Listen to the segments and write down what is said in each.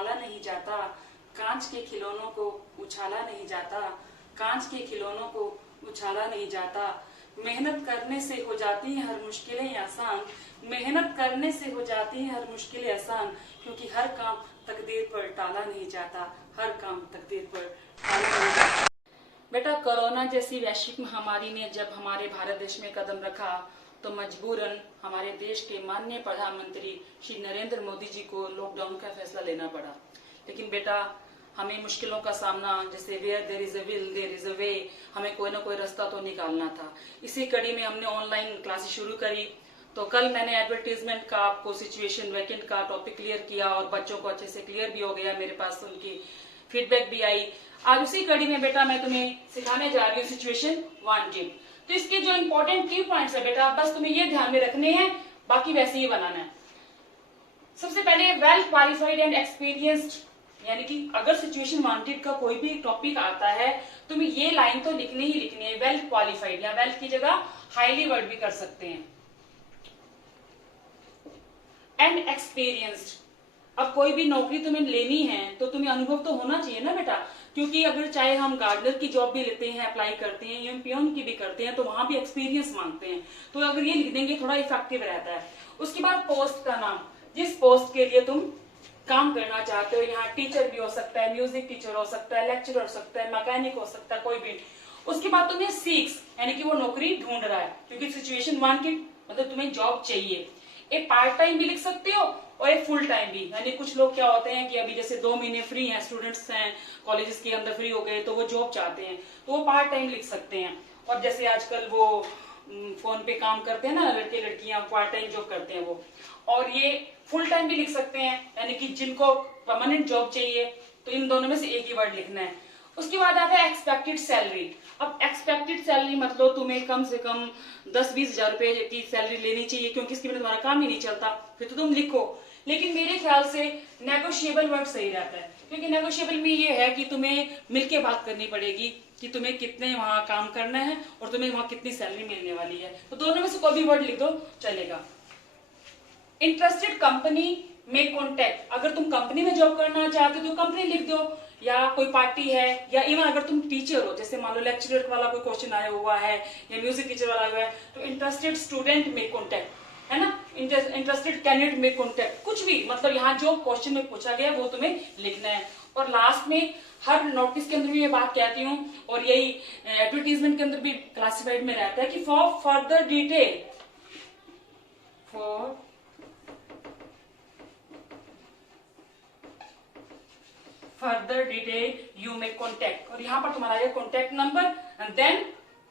टाला नहीं जाता, कांच के खिलौनों को उछाला नहीं जाता, कांच के खिलौनों को उछाला नहीं जाता। मेहनत करने से हो जाती हैं हर मुश्किलें आसान, मेहनत करने से हो जाती हैं हर मुश्किलें आसान, क्योंकि हर काम तकदीर पर टाला नहीं जाता, हर काम तकदीर पर टाला नहीं जाता। बेटा, कोरोना जैसी वैश्विक महामारी ने जब हमारे भारत देश में कदम रखा तो मजबूरन हमारे देश के माननीय प्रधानमंत्री श्री नरेंद्र मोदी जी को लॉकडाउन का फैसला लेना पड़ा। लेकिन बेटा, हमें मुश्किलों का सामना, जैसे where there is a will there is a way, हमें कोई ना कोई रास्ता तो निकालना था। इसी कड़ी में हमने ऑनलाइन क्लासेस शुरू करी। तो कल मैंने एडवर्टीजमेंट का आपको सिचुएशन वैकेंट का टॉपिक क्लियर किया और बच्चों को अच्छे से क्लियर भी हो गया, मेरे पास उनकी फीडबैक भी आई। आज उसी कड़ी में बेटा मैं तुम्हें सिखाने जा रही हूँ सिचुएशन वांटेड। तो इसके जो इंपॉर्टेंट की पॉइंट्स है बेटा, बस तुम्हें ये ध्यान में रखने हैं, बाकी वैसे ही बनाना है। सबसे पहले वेल क्वालिफाइड एंड एक्सपीरियंस्ड, यानी कि अगर सिचुएशन वांटेड का कोई भी टॉपिक आता है तुम्हें ये लाइन तो लिखनी ही लिखनी है, वेल क्वालिफाइड, या वेल की जगह हाईली वर्ड भी कर सकते हैं, एंड एक्सपीरियंस्ड। अब कोई भी नौकरी तुम्हें लेनी है तो तुम्हें अनुभव तो होना चाहिए ना बेटा, क्योंकि अगर चाहे हम गार्डनर की जॉब भी लेते हैं, अप्लाई करते हैं, या पियोन की भी करते हैं, तो वहां भी एक्सपीरियंस मांगते हैं। तो अगर ये लिख देंगे थोड़ा इफेक्टिव रहता है। उसके बाद पोस्ट का नाम, जिस पोस्ट के लिए तुम काम करना चाहते हो, यहाँ टीचर भी हो सकता है, म्यूजिक टीचर हो सकता है, लेक्चरर हो सकता है, मैकेनिक हो सकता है, कोई भी। उसके बाद तुम्हें सीक्स, यानी कि वो नौकरी ढूंढ रहा है, क्योंकि सिचुएशन वांटेड मतलब तुम्हें जॉब चाहिए। एक पार्ट टाइम भी लिख सकते हो और एक फुल टाइम भी, यानी कुछ लोग क्या होते हैं कि अभी जैसे 2 महीने फ्री हैं, स्टूडेंट्स हैं, कॉलेजेस के अंदर फ्री हो गए, तो वो जॉब चाहते हैं तो वो पार्ट टाइम लिख सकते हैं। और जैसे आजकल वो फोन पे काम करते हैं ना लड़के लड़कियां, पार्ट टाइम जॉब करते हैं वो। और ये फुल टाइम भी लिख सकते हैं, यानी कि जिनको परमानेंट जॉब चाहिए, तो इन दोनों में से एक ही वर्ड लिखना है। उसके बाद आता है एक्सपेक्टेड सैलरी। अब एक्सपेक्टेड सैलरी मतलब तुम्हें कम से कम 10-20 हजार रुपए की सैलरी लेनी चाहिए, क्योंकि इसके बिना तुम्हारा काम ही नहीं चलता, फिर तो तुम लिखो। लेकिन मेरे ख्याल से नेगोशिएबल वर्ड सही रहता है, क्योंकि नेगोशिएबल में ये है कि तुम्हें मिलके बात करनी पड़ेगी कि तुम्हें कितने वहां काम करना है और तुम्हें वहां कितनी सैलरी मिलने वाली है। तो दोनों में से कोई भी वर्ड लिख दो चलेगा। इंटरेस्टेड कंपनी में कॉन्टेक्ट, अगर तुम कंपनी में जॉब करना चाहते हो तो कंपनी लिख दो, या कोई पार्टी है, या इवन अगर तुम टीचर हो, जैसे मान लो लेक्चरर वाला कोई क्वेश्चन आया हुआ है या म्यूजिक टीचर वाला आया हुआ है, तो इंटरेस्टेड स्टूडेंट में कॉन्टेक्ट, है ना, इंटरेस्टेड कैंडिडेट में कॉन्टेक्ट, कुछ भी, मतलब यहाँ जो क्वेश्चन में पूछा गया वो तुम्हें लिखना है। और लास्ट में हर नोटिस के अंदर भी ये बात कहती हूँ, और यही एडवर्टीजमेंट के अंदर भी क्लासिफाइड में रहता है कि for further detail, for further detail you may contact, और यहाँ पर तुम्हारा ये contact number and then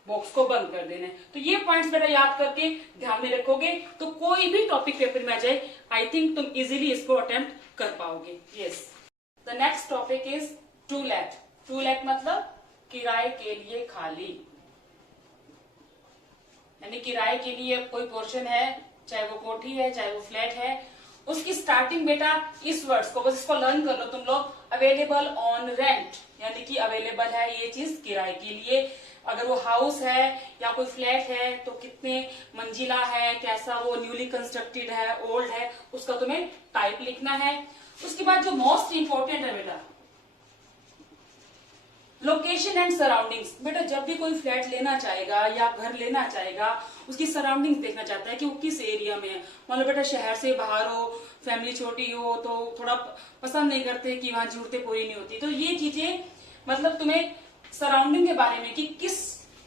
box को बंद कर देना है। तो ये पॉइंट्स बेटा याद करके ध्यान में रखोगे तो कोई भी टॉपिक पेपर में आ जाए, आई थिंक तुम इजीली इसको अटेम्प्ट कर पाओगे। Yes, the next topic is to let. To let मतलब किराए के लिए खाली, यानी किराए के लिए कोई पोर्शन है, चाहे वो कोठी है चाहे वो फ्लैट है, उसकी स्टार्टिंग बेटा इस वर्ड्स को, बस इसको लर्न कर लो तुम लोग, अवेलेबल ऑन रेंट, यानी कि अवेलेबल है ये चीज किराए के लिए। अगर वो हाउस है या कोई फ्लैट है तो कितने मंजिला है, कैसा वो न्यूली कंस्ट्रक्टेड है, ओल्ड है, उसका तुम्हें टाइप लिखना है। उसके बाद जो मोस्ट इंपॉर्टेंट है बेटा, लोकेशन एंड सराउंडिंग्स। बेटा जब भी कोई फ्लैट लेना चाहेगा या घर लेना चाहेगा, उसकी सराउंडिंग्स देखना चाहता है कि वो किस एरिया में है। मान लो बेटा शहर से बाहर हो, फैमिली छोटी हो, तो थोड़ा पसंद नहीं करते कि वहां जरूरतें पूरी नहीं होती। तो ये चीजें मतलब तुम्हें सराउंडिंग के बारे में कि किस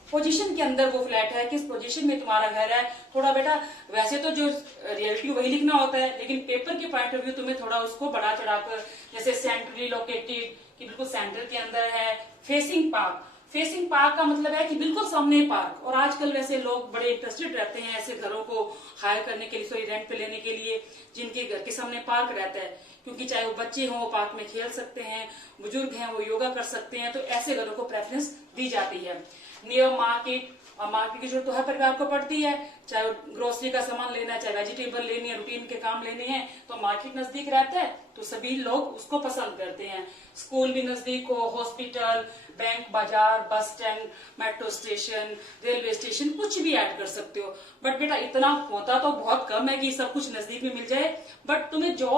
पोजीशन के अंदर वो फ्लैट है, किस पोजीशन में तुम्हारा घर है, थोड़ा बेटा वैसे तो जो रियलिटी वही लिखना होता है, लेकिन पेपर के पॉइंट ऑफ व्यू तुम्हें थोड़ा उसको बढ़ा चढ़ाकर, जैसे सेंट्रली लोकेटेड कि बिल्कुल सेंटर के अंदर है, फेसिंग पार्क। फेसिंग पार्क का मतलब है कि बिल्कुल सामने पार्क। और आजकल वैसे लोग बड़े इंटरेस्टेड रहते हैं ऐसे घरों को हायर करने के लिए, सॉरी रेंट पे लेने के लिए, जिनके घर के सामने पार्क रहता है, क्योंकि चाहे वो बच्चे हों वो पार्क में खेल सकते हैं, बुजुर्ग हैं वो योगा कर सकते हैं, तो ऐसे घरों को प्रेफरेंस दी जाती है। नियर मार्केट, और मार्केट की जरूरत तो हर परिवार को पड़ती है, चाहे ग्रोसरी का सामान लेना है, चाहे वेजिटेबल लेनी है, रूटीन के काम लेने हैं, तो मार्केट नजदीक रहता है तो सभी लोग उसको पसंद करते हैं। स्कूल भी नजदीक हो, हॉस्पिटल, बैंक, बाजार, bus stand, metro station, railway station, कुछ भी ऐड कर सकते हो। बट बेटा इतना होता तो बहुत कम है कि सब कुछ नजदीक में मिल जाए, बट तुम्हें जो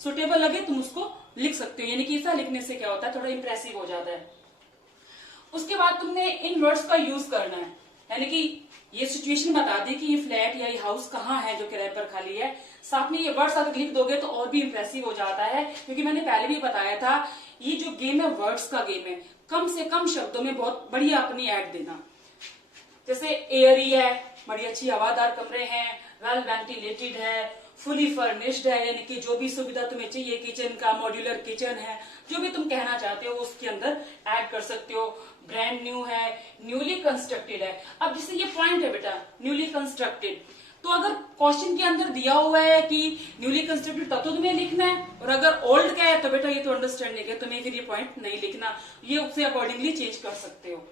सुटेबल लगे तुम उसको लिख सकते हो, यानी कि ऐसा लिखने से क्या होता है, थोड़ा इंप्रेसिव हो जाता है। उसके बाद तुमने इन वर्ड्स का यूज करना है, यानी कि ये सिचुएशन बता दी कि ये फ्लैट या ये हाउस कहाँ है जो किराए पर खाली है, साथ में ये वर्ड्स अगर लिख दोगे तो और भी इंप्रेसिव हो जाता है। क्योंकि मैंने पहले भी बताया था, ये जो गेम है वर्ड्स का गेम है, कम से कम शब्दों में बहुत बढ़िया अपनी ऐड देना। जैसे एयरी है, बड़ी अच्छी हवादार कमरे हैं, वेल वेंटिलेटेड है, फुली फर्निश्ड है, यानी कि जो भी सुविधा तुम्हें चाहिए किचन का, मॉड्यूलर किचन है, जो भी तुम कहना चाहते हो उसके अंदर ऐड कर सकते हो। ब्रांड न्यू है, न्यूली कंस्ट्रक्टेड है। अब जैसे ये पॉइंट है बेटा न्यूली कंस्ट्रक्टेड, तो अगर क्वेश्चन के अंदर दिया हुआ है कि न्यूली कंस्ट्रक्टेड तब तो तुम्हें लिखना है, और अगर ओल्ड का है तो बेटा ये तो अंडरस्टैंडिंग है, तुम्हें फिर ये पॉइंट नहीं लिखना, ये उससे अकॉर्डिंगली चेंज कर सकते हो।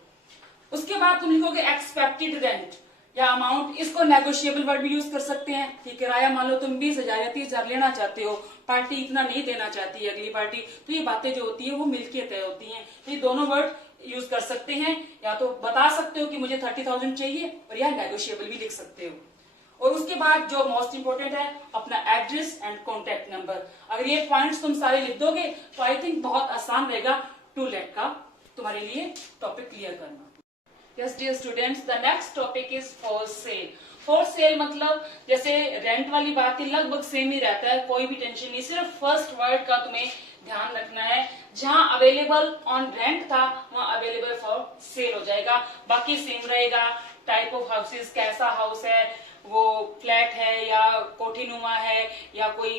उसके बाद तुम लिखोगे एक्सपेक्टेड रेंट या अमाउंट, इसको नेगोशिएबल वर्ड भी यूज कर सकते हैं कि किराया मान लो तुम 20,000 या 30,000 लेना चाहते हो, पार्टी इतना नहीं देना चाहती है अगली पार्टी, तो ये बातें जो होती है वो मिलके तय होती हैं। तो ये दोनों वर्ड यूज कर सकते हैं, या तो बता सकते हो कि मुझे 30,000 चाहिए, और या नेगोशिएबल भी लिख सकते हो। और उसके बाद जो मोस्ट इंपोर्टेंट है, अपना एड्रेस एंड कॉन्टेक्ट नंबर। अगर ये पॉइंट्स तुम सारे लिख दोगे तो आई थिंक बहुत आसान रहेगा टू लेट का तुम्हारे लिए टॉपिक क्लियर करना। Yes dear students, the next topic is for sale. For sale मतलब जैसे रेंट वाली बात ही लगभग सेम ही रहता है, कोई भी टेंशन नहीं, सिर्फ फर्स्ट वर्ड का तुम्हें ध्यान रखना है। जहां अवेलेबल ऑन रेंट था वहां अवेलेबल फॉर सेल हो जाएगा, बाकी सेम रहेगा। टाइप ऑफ हाउसेस, कैसा हाउस है, वो फ्लैट है या कोठीनुमा है या कोई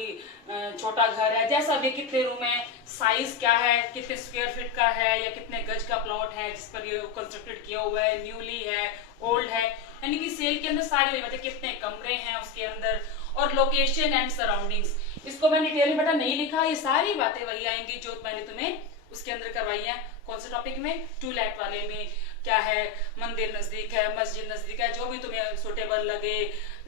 छोटा घर है, जैसा भी, कितने रूम है, साइज क्या है, कितने स्क्वायर फीट का है या कितने गज का प्लॉट है जिस पर ये कंस्ट्रक्टेड किया हुआ है, न्यूली है, ओल्ड है, यानी कि सेल के अंदर सारी बातें, कितने कमरे हैं उसके अंदर, और लोकेशन एंड सराउंडिंग्स। इसको मैंने डिटेल में बेटा नहीं लिखा, ये सारी बातें वही आएंगी जो मैंने तुम्हें उसके अंदर करवाई है। कौन से टॉपिक में? टू लेट वाले में। क्या है, मंदिर नजदीक है, मस्जिद नजदीक है, जो भी तुम्हें सुटेबल लगे,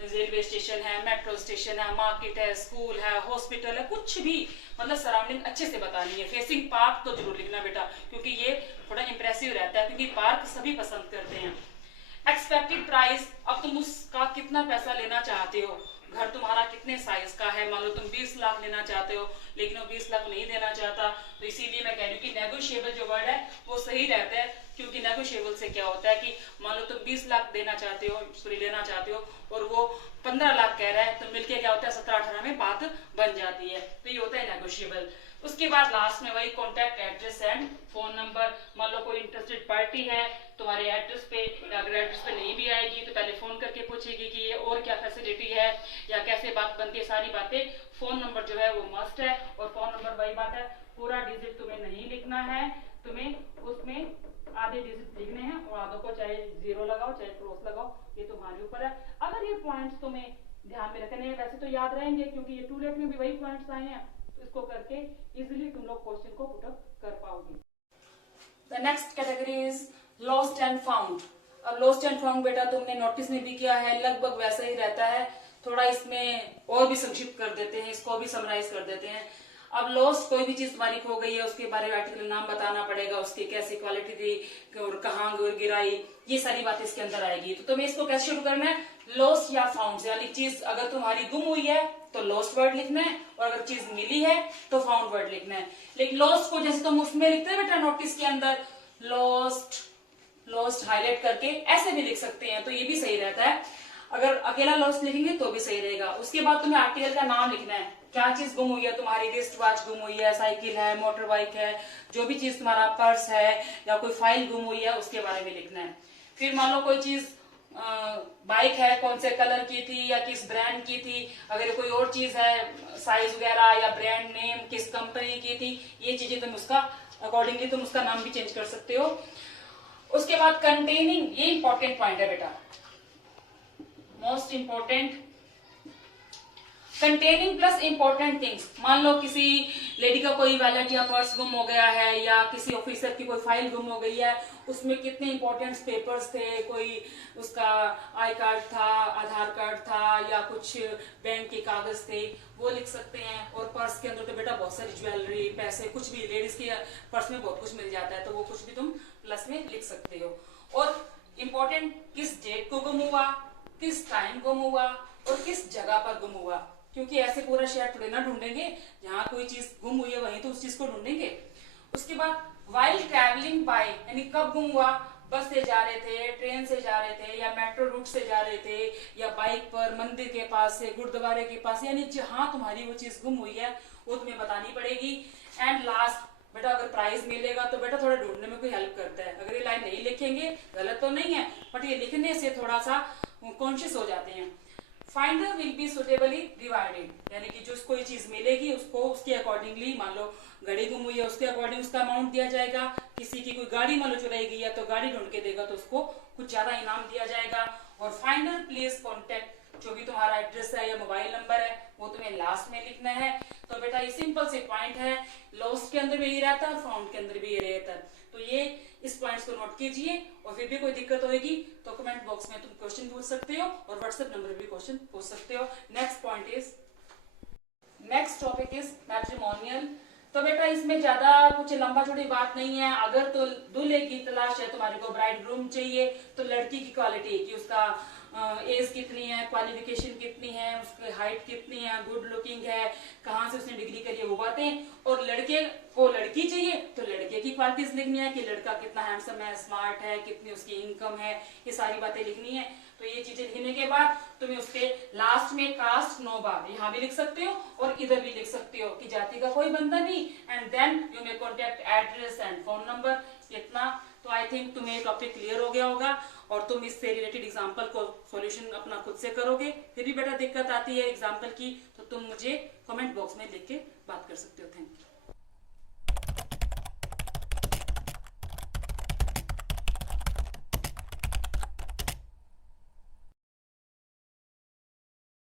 रेलवे स्टेशन है, मेट्रो स्टेशन है, मार्केट है, स्कूल है, हॉस्पिटल है, कुछ भी, मतलब सराउंडिंग अच्छे से बतानी है। फेसिंग पार्क तो जरूर लिखना बेटा, क्योंकि ये थोड़ा इंप्रेसिव रहता है, क्योंकि पार्क सभी पसंद करते हैं। एक्सपेक्टेड प्राइस, अब तुम उसका कितना पैसा लेना चाहते हो, घर तुम्हारा कितने साइज का है, मान लो तुम 20 लाख लेना चाहते हो लेकिन वो 20 लाख नहीं देना चाहता, तो इसीलिए मैं कह रही हूँ कि नेगोशिएबल जो वर्ड है वो सही रहता है। क्योंकि नेगोशिएबल से क्या होता है कि मान लो तुम 20 लाख देना चाहते हो, सॉरी लेना चाहते हो, और वो 15 लाख कह रहा है, तो मिलके क्या होता है 17-18 में बात बन जाती है, तो ये होता है नेगोशिएबल। उसके बाद लास्ट में वही contact address and phone number. मान लो कोई इंटरेस्टेड पार्टी है तुम्हारे एड्रेस पे, अगर एड्रेस पे नहीं भी आएगी तो पहले फोन करके पूछेगी कि ये और क्या फैसिलिटी है या कैसे बात बनती है, सारी बातें। फोन नंबर जो है वो मस्ट है, और फोन नंबर वही बात है, पूरा डिजिट तुम्हें नहीं लिखना है, तुम्हें उसमें आधे डिजिट लिखने हैं, और आधों को चाहे जीरो लगाओ चाहे क्रॉस लगाओ, ये तुम्हारे ऊपर है। अगर ये पॉइंट्स तुम्हें ध्यान में रखने हैं, वैसे तो याद रहेंगे क्योंकि ये टू लेट में भी वही पॉइंट्स आए हैं, तो इसको करके इजिली तुम लोग क्वेश्चन को पुट अप कर पाओगे। The next category is lost and found. अब लॉस्ट एंड फाउंड बेटा तुमने नोटिस में भी किया है, लगभग वैसा ही रहता है, थोड़ा इसमें और भी संक्षिप्त कर देते हैं, इसको भी समराइज कर देते हैं। अब लॉस्ट, कोई भी चीज तुम्हारी खो गई है, उसके बारे में आर्टिकल नाम बताना पड़ेगा, उसकी कैसी क्वालिटी थी और कहाँ गिराई, ये सारी बातें इसके अंदर आएगी। तो तुम्हें इसको कैसे शुरू करना है, लॉस्ट या फाउंड, यानी चीज अगर तुम्हारी गुम हुई है तो लॉस्ट वर्ड लिखना है, और अगर चीज मिली है तो फाउंड वर्ड लिखना है। लेकिन लॉस्ट को जैसे तुम उसमें लिखते हैं बेटा नोटिस के अंदर, लॉस्ट लॉस्ट हाईलाइट करके ऐसे भी लिख सकते हैं, तो ये भी सही रहता है। अगर अकेला लॉस्ट लिखेंगे तो भी सही रहेगा। उसके बाद तुम्हें आर्टिकल का नाम लिखना है, क्या चीज गुम हुई है, तुम्हारी रिस्ट वॉच गुम हुई है, साइकिल है, मोटर बाइक है, जो भी चीज, तुम्हारा पर्स है या कोई फाइल गुम हुई है, उसके बारे में लिखना है। फिर मान लो कोई चीज बाइक है, कौन से कलर की थी या किस ब्रांड की थी, अगर कोई और चीज है, साइज वगैरह या ब्रांड नेम किस कंपनी की थी, ये चीजें तुम उसका अकॉर्डिंगली तुम उसका नाम भी चेंज कर सकते हो। उसके बाद कंटेनिंग, ये इंपॉर्टेंट पॉइंट है बेटा, most important, containing plus important things. मान लो किसी लेडी का कोई वैलेट या पर्स गुम हो गया है, या किसी ऑफिसर की कोई फाइल गुम हो गई है, उसमें कितने इंपॉर्टेंट पेपर्स थे, कोई उसका आई कार्ड था, आधार कार्ड था, या कुछ बैंक के कागज थे, वो लिख सकते हैं। और पर्स के अंदर तो बेटा बहुत सारी ज्वेलरी, पैसे, कुछ भी, लेडीज के पर्स में बहुत कुछ मिल जाता है, तो वो कुछ भी तुम प्लस में लिख सकते हो। और इम्पोर्टेंट, किस डेट को गुम हुआ, किस टाइम गुम हुआ और किस जगह पर गुम हुआ, क्योंकि ऐसे पूरा शहर थोड़े ना ढूंढेंगे, जहाँ कोई चीज गुम हुई है वहीं तो उस चीज को ढूंढेंगे। उसके बाद वाइल ट्रैवलिंग बाय, यानी कब गुम हुआ, बस से जा रहे थे, ट्रेन से जा रहे थे, या मेट्रो रूट से जा रहे थे, या बाइक पर मंदिर के पास से, गुरुद्वारे के पास, यानी जहां तुम्हारी वो चीज गुम हुई है वो तुम्हें बतानी पड़ेगी। एंड लास्ट बेटा, अगर प्राइज मिलेगा तो बेटा थोड़ा ढूंढने में कोई हेल्प करता है। अगर ये लाइन नहीं लिखेंगे, गलत तो नहीं है, बट ये लिखने से थोड़ा सा कॉन्शियस हो जाते हैं। Finder will be suitably divided, यानी कि जो कोई चीज मिलेगी उसको उसके अकॉर्डिंगली, मान लो घड़ी गुम हुई है उसके अकॉर्डिंग उसका अमाउंट दिया जाएगा। किसी की कोई गाड़ी मान लो चुराई गई है तो गाड़ी ढूंढ के देगा तो उसको कुछ ज्यादा इनाम दिया जाएगा। और फाइनल प्लेस कॉन्टेक्ट, जो भी तुम्हारा एड्रेस है या मोबाइल नंबर है वो तुम्हें लास्ट में लिखना है। तो बेटा ये सिंपल से पॉइंट है, लॉस्ट के अंदर भी ये रहता है और फाउंड के अंदर भी ये रहता है। तो ये इस पॉइंट्स को नोट कीजिए, और फिर भी कोई दिक्कत होगी तो कमेंट बॉक्स में तुम क्वेश्चन पूछ सकते हो और व्हाट्सएप नंबर भी क्वेश्चन पूछ सकते हो। Next topic is matrimonial. तो बेटा इसमें ज्यादा कुछ लंबा चौड़ी बात नहीं है। अगर तो दूल्हे की तलाश है, तुम्हारे को ब्राइड ग्रूम चाहिए, तो लड़की की क्वालिटी कि उसका एज कितनी है, क्वालिफिकेशन कितनी है, उसकी हाइट कितनी है, गुड लुकिंग है, कहाँ से उसने डिग्री करी है, वो बातें। और लड़के को लड़की चाहिए तो लड़के की क्वालिटीज लिखनी है कि लड़का कितना हैंडसम है, स्मार्ट है, कितनी उसकी इनकम है, ये सारी बातें लिखनी है। तो ये चीजें लिखने के बाद तुम्हें उसके लास्ट में कास्ट नो बार यहाँ भी लिख सकते हो और इधर भी लिख सकते हो कि जाति का कोई बंधन नहीं। And then you may contact address and phone number, इतना। तो आई थिंक तुम्हें टॉपिक क्लियर हो गया होगा और तुम इससे रिलेटेड एग्जाम्पल को सॉल्यूशन अपना खुद से करोगे। फिर भी बेटा दिक्कत आती है एग्जाम्पल की तो तुम मुझे कमेंट बॉक्स में लिख के बात कर सकते हो। Thank you.